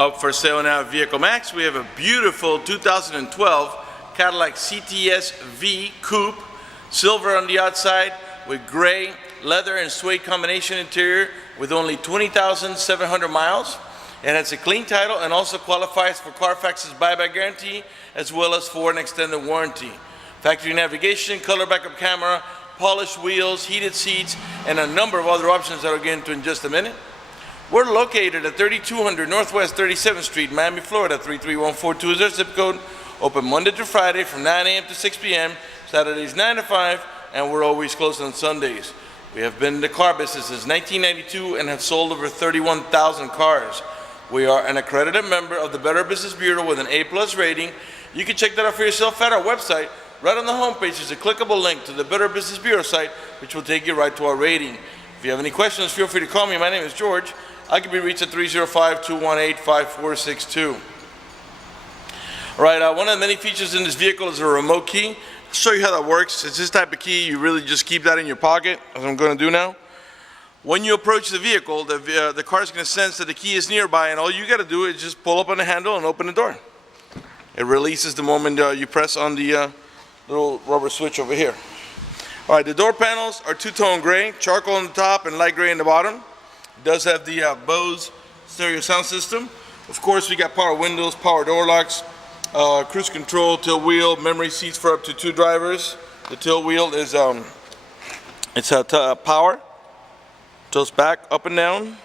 Up for sale now at Vehiclemax, we have a beautiful 2012 Cadillac CTS V Coupe, silver on the outside with gray, leather and suede combination interior with only 20,700 miles. It has a clean title and also qualifies for Carfax's buyback guarantee as well as for an extended warranty. Factory navigation, color backup camera, polished wheels, heated seats, and a number of other options that I'll get into in just a minute. We're located at 3200 Northwest 37th Street, Miami, Florida, 33142 is our zip code. Open Monday through Friday from 9 a.m. to 6 p.m., Saturdays 9 to 5, and we're always closed on Sundays. We have been in the car business since 1992 and have sold over 31,000 cars. We are an accredited member of the Better Business Bureau with an A+ rating. You can check that out for yourself at our website. Right on the homepage is a clickable link to the Better Business Bureau site, which will take you right to our rating. If you have any questions, feel free to call me. My name is George. I can be reached at 305-218-5462. All right, one of the many features in this vehicle is a remote key. I'll show you how that works. It's this type of key. You really just keep that in your pocket, as I'm going to do now. When you approach the vehicle, the car is going to sense that the key is nearby, and all you got to do is just pull up on the handle and open the door. It releases the moment you press on the little rubber switch over here. All right, the door panels are two-tone gray, charcoal on the top and light gray on the bottom. It does have the Bose stereo sound system. Of course, we got power windows, power door locks, cruise control, tilt wheel, memory seats for up to 2 drivers. The tilt wheel is it's power, tilts back, up and down,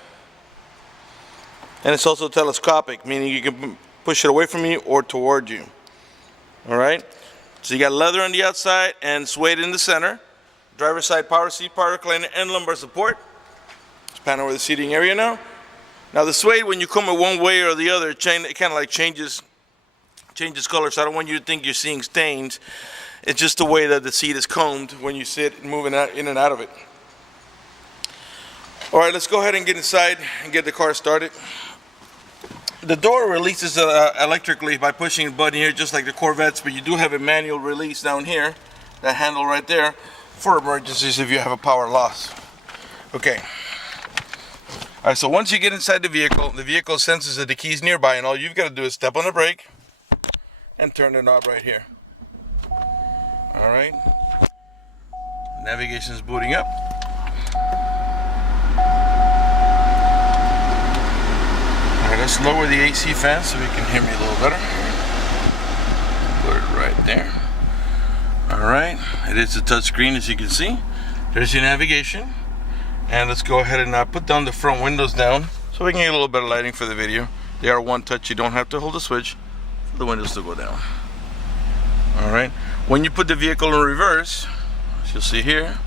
and it's also telescopic, meaning you can push it away from you or toward you. All right. So you got leather on the outside and suede in the center. Driver's side power seat, power recliner, and lumbar support. Let's pan over the seating area now. Now the suede, when you comb it one way or the other, it kind of like changes color. So I don't want you to think you're seeing stains. It's just the way that the seat is combed when you sit moving in and out of it. All right, let's go ahead and get inside and get the car started. The door releases electrically by pushing a button here, just like the Corvettes, but you do have a manual release down here, that handle right there, for emergencies if you have a power loss. Okay. All right, so once you get inside the vehicle senses that the key is nearby, and all you've got to do is step on the brake and turn the knob right here. All right. Navigation is booting up. Let's lower the AC fan so we can hear me a little better. Put it right there. Alright, it is a touch screen, as you can see. There's your navigation. And let's go ahead and put down the front windows down so we can get a little better lighting for the video. They are one touch, you don't have to hold the switch for the windows to go down. Alright, when you put the vehicle in reverse, as you'll see here,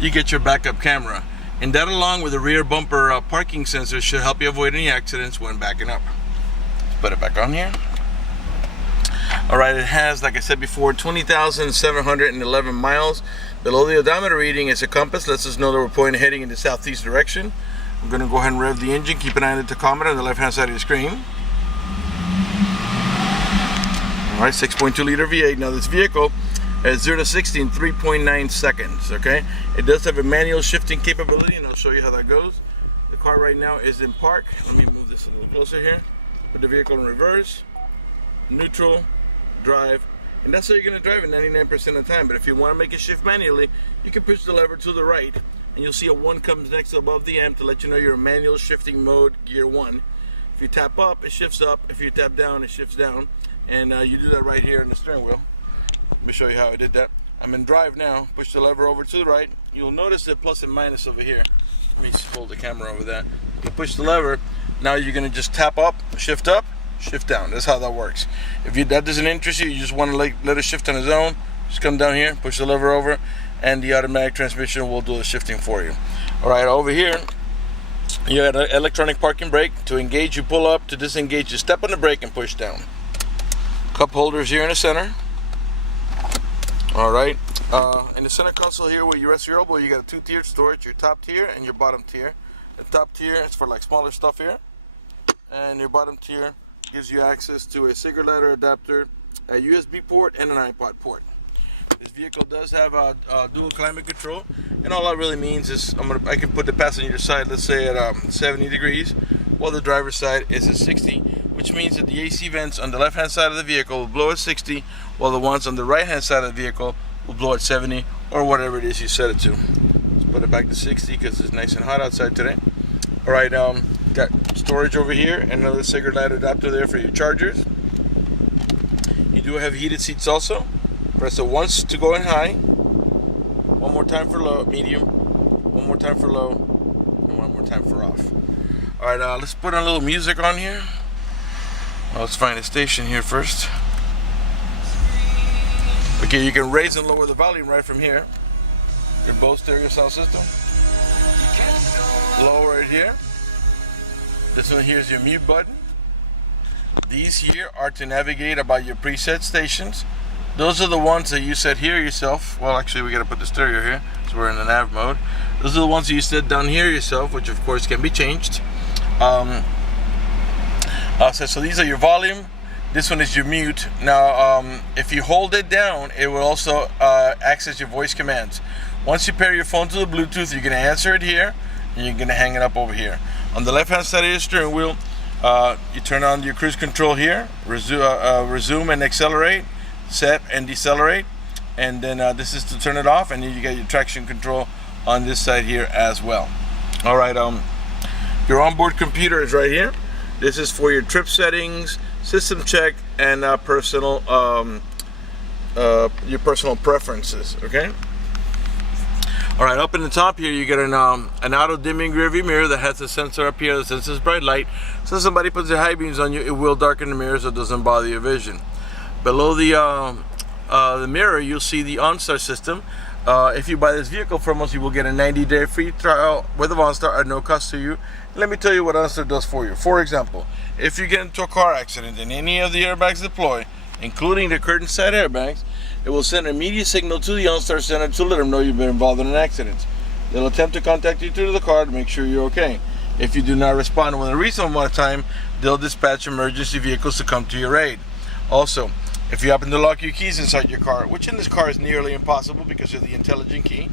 you get your backup camera. And that, along with the rear bumper parking sensor, should help you avoid any accidents when backing up. Let's put it back on here. All right, it has, like I said before, 20,711 miles. Below the odometer reading is a compass, lets us know that we're heading in the southeast direction. I'm going to go ahead and rev the engine. Keep an eye on the tachometer on the left-hand side of the screen. All right, 6.2 liter V8. Now this vehicle at 0 to 60 in 3.9 seconds, okay? It does have a manual shifting capability, and I'll show you how that goes. The car right now is in park. Let me move this a little closer here. Put the vehicle in reverse, neutral, drive, and that's how you're gonna drive it 99% of the time. But if you wanna make it shift manually, you can push the lever to the right, and you'll see a 1 comes next above the amp to let you know you're in manual shifting mode, gear 1. If you tap up, it shifts up. If you tap down, it shifts down. And you do that right here in the steering wheel. Let me show you how I did that. I'm in drive now. Push the lever over to the right. You'll notice the plus and minus over here. Let me just hold the camera over that. You push the lever. Now you're going to just tap up, shift down. That's how that works. If that doesn't interest you, you just want to let it shift on its own, just come down here, push the lever over, and the automatic transmission will do the shifting for you. All right, over here, you got an electronic parking brake. To engage, you pull up. To disengage, you step on the brake and push down. Cup holders here in the center. All right, in the center console here where you rest your elbow, you got a 2-tiered storage, your top tier and your bottom tier. The top tier is for like smaller stuff here, and your bottom tier gives you access to a cigarette lighter adapter, a USB port, and an iPod port. This vehicle does have a dual climate control, and all that really means is I can put the passenger side, let's say at 70 degrees, while the driver's side is at 60, which means that the AC vents on the left hand side of the vehicle will blow at 60, while the ones on the right hand side of the vehicle will blow at 70, or whatever it is you set it to. Let's put it back to 60 because it's nice and hot outside today. Alright, got storage over here, and another cigarette light adapter there for your chargers. You do have heated seats also. Press it once to go in high, one more time for low, medium, one more time for low, and one more time for off. Alright, let's put a little music on here. Well, let's find a station here first. Okay, you can raise and lower the volume right from here. Your Bose stereo sound system. Lower it here. This one here is your mute button. These here are to navigate about your preset stations. Those are the ones that you set here yourself. Well, actually, we gotta put the stereo here, so we're in the nav mode. Those are the ones that you set down here yourself, which of course can be changed. So these are your volume. This one is your mute. Now, if you hold it down, it will also access your voice commands. Once you pair your phone to the Bluetooth, you're gonna answer it here, and you're gonna hang it up over here. On the left-hand side of your steering wheel, you turn on your cruise control here, resume and accelerate, set and decelerate, and then this is to turn it off, and then you get your traction control on this side here as well. All right, your onboard computer is right here. This is for your trip settings, system check, and your personal preferences. Okay. All right, up in the top here, you get an auto dimming rearview mirror that has a sensor up here that senses bright light. So if somebody puts their high beams on you, it will darken the mirror so it doesn't bother your vision. Below the mirror, you'll see the OnStar system. If you buy this vehicle from us, you will get a 90-day free trial with OnStar at no cost to you. Let me tell you what OnStar does for you. For example, if you get into a car accident and any of the airbags deploy, including the curtain side airbags, it will send an immediate signal to the OnStar center to let them know you've been involved in an accident. They'll attempt to contact you through the car to make sure you're okay. If you do not respond within a reasonable amount of time, they'll dispatch emergency vehicles to come to your aid. Also, if you happen to lock your keys inside your car, which in this car is nearly impossible because of the intelligent key,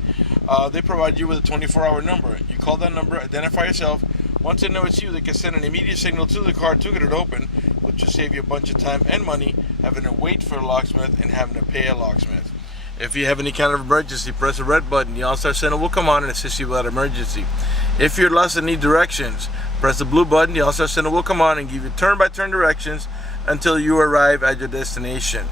they provide you with a 24-hour number. You call that number, identify yourself. Once they know it's you, they can send an immediate signal to the car to get it open, which will save you a bunch of time and money having to wait for a locksmith and having to pay a locksmith. If you have any kind of emergency, press the red button. The OnStar Center will come on and assist you with that emergency. If you're lost and need directions, press the blue button. The OnStar Center will come on and give you turn-by-turn directions until you arrive at your destination.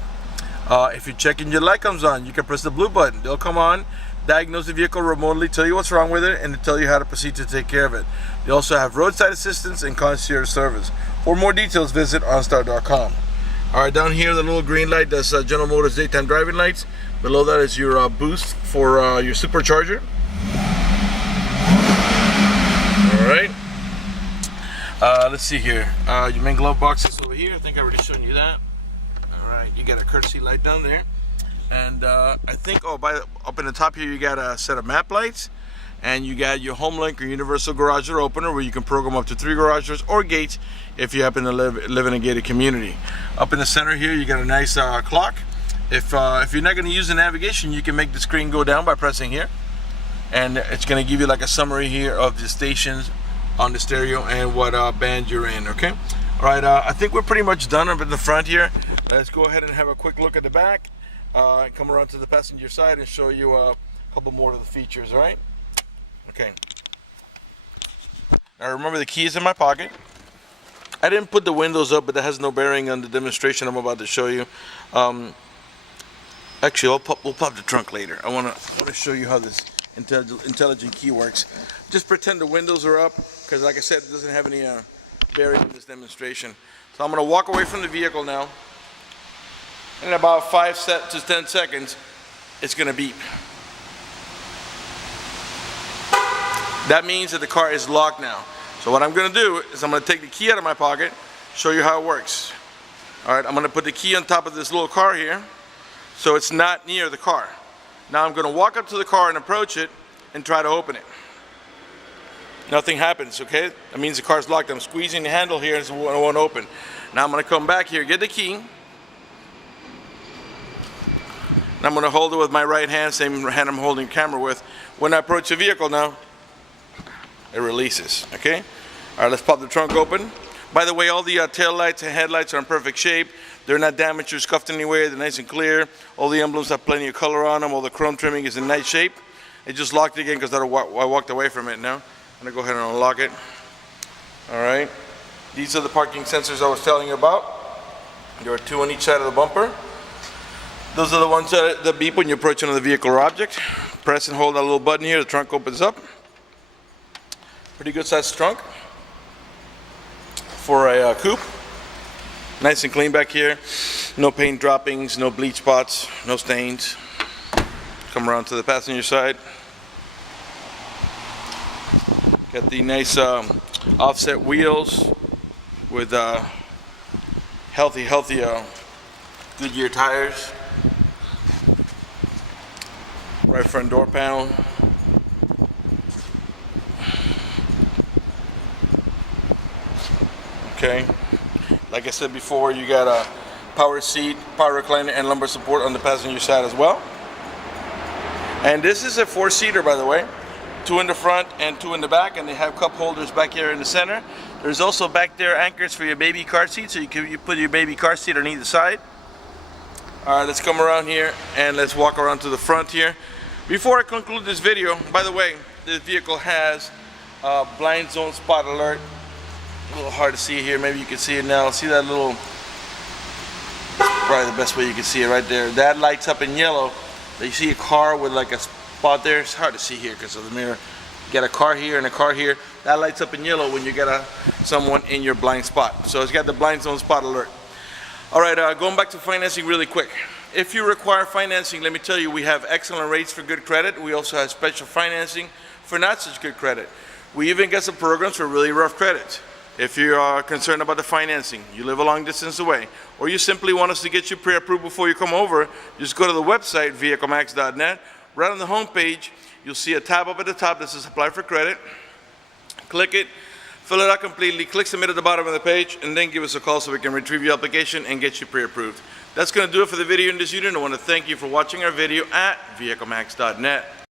If your check engine light comes on, you can press the blue button. They'll come on, diagnose the vehicle remotely, tell you what's wrong with it, and to tell you how to proceed to take care of it. They also have roadside assistance and concierge service. For more details, visit OnStar.com. Alright, down here the little green light, that's General Motors daytime driving lights. Below that is your boost for your supercharger. Alright. Let's see here. Your main glove box is over here. I think I already shown you that. Alright, you got a courtesy light down there. And I think, up in the top here, you got a set of map lights. And you got your HomeLink or Universal Garage Door Opener, where you can program up to 3 garage doors or gates if you happen to live in a gated community. Up in the center here, you got a nice clock. If you're not going to use the navigation, you can make the screen go down by pressing here. And it's going to give you like a summary here of the stations on the stereo and what band you're in, okay? All right, I think we're pretty much done up in the front here. Let's go ahead and have a quick look at the back. And come around to the passenger side and show you a couple more of the features, all right? Okay. Now remember, the key is in my pocket. I didn't put the windows up, but that has no bearing on the demonstration I'm about to show you. Actually, we'll pop the trunk later. I want to show you how this intelligent key works. Just pretend the windows are up, because like I said, it doesn't have any bearing in this demonstration. So I'm going to walk away from the vehicle now. In about 5 to 10 seconds, it's going to beep. That means that the car is locked now. So what I'm going to do is I'm going to take the key out of my pocket, show you how it works. Alright, I'm going to put the key on top of this little car here, so it's not near the car. Now I'm going to walk up to the car and approach it and try to open it. Nothing happens, okay? That means the car's locked. I'm squeezing the handle here and it won't open. Now I'm going to come back here, get the key. And I'm going to hold it with my right hand, same hand I'm holding the camera with. When I approach the vehicle now, it releases, okay? All right, let's pop the trunk open. By the way, all the tail lights and headlights are in perfect shape. They're not damaged or scuffed anywhere. They're nice and clear. All the emblems have plenty of color on them. All the chrome trimming is in nice shape. It just locked again because I walked away from it now. I'm gonna go ahead and unlock it. All right. These are the parking sensors I was telling you about. There are 2 on each side of the bumper. Those are the ones that beep when you're approaching the vehicle or object. Press and hold that little button here. The trunk opens up. Pretty good sized trunk for a coupe. Nice and clean back here. No paint droppings, no bleach spots, no stains. Come around to the passenger side. Got the nice offset wheels with healthy Goodyear tires. Right front door panel. Okay. Like I said before, you got a power seat, power recliner, and lumbar support on the passenger side as well. And this is a 4-seater, by the way. 2 in the front and 2 in the back, and they have cup holders back here in the center. There's also back there anchors for your baby car seat, so you put your baby car seat on either side. All right, let's come around here and let's walk around to the front here. Before I conclude this video, by the way, this vehicle has blind zone spot alert. A little hard to see here, maybe you can see it now. See that little, probably the best way you can see it right there. That lights up in yellow. You see a car with like a spot there. It's hard to see here because of the mirror. You got a car here and a car here. That lights up in yellow when you got someone in your blind spot. So it's got the blind zone spot alert. All right, going back to financing really quick. If you require financing, let me tell you, we have excellent rates for good credit. We also have special financing for not such good credit. We even got some programs for really rough credit. If you are concerned about the financing, you live a long distance away, or you simply want us to get you pre-approved before you come over, just go to the website, vehiclemax.net. Right on the home page, you'll see a tab up at the top that says Apply for Credit. Click it, fill it out completely, click Submit at the bottom of the page, and then give us a call so we can retrieve your application and get you pre-approved. That's going to do it for the video in this unit. I want to thank you for watching our video at vehiclemax.net.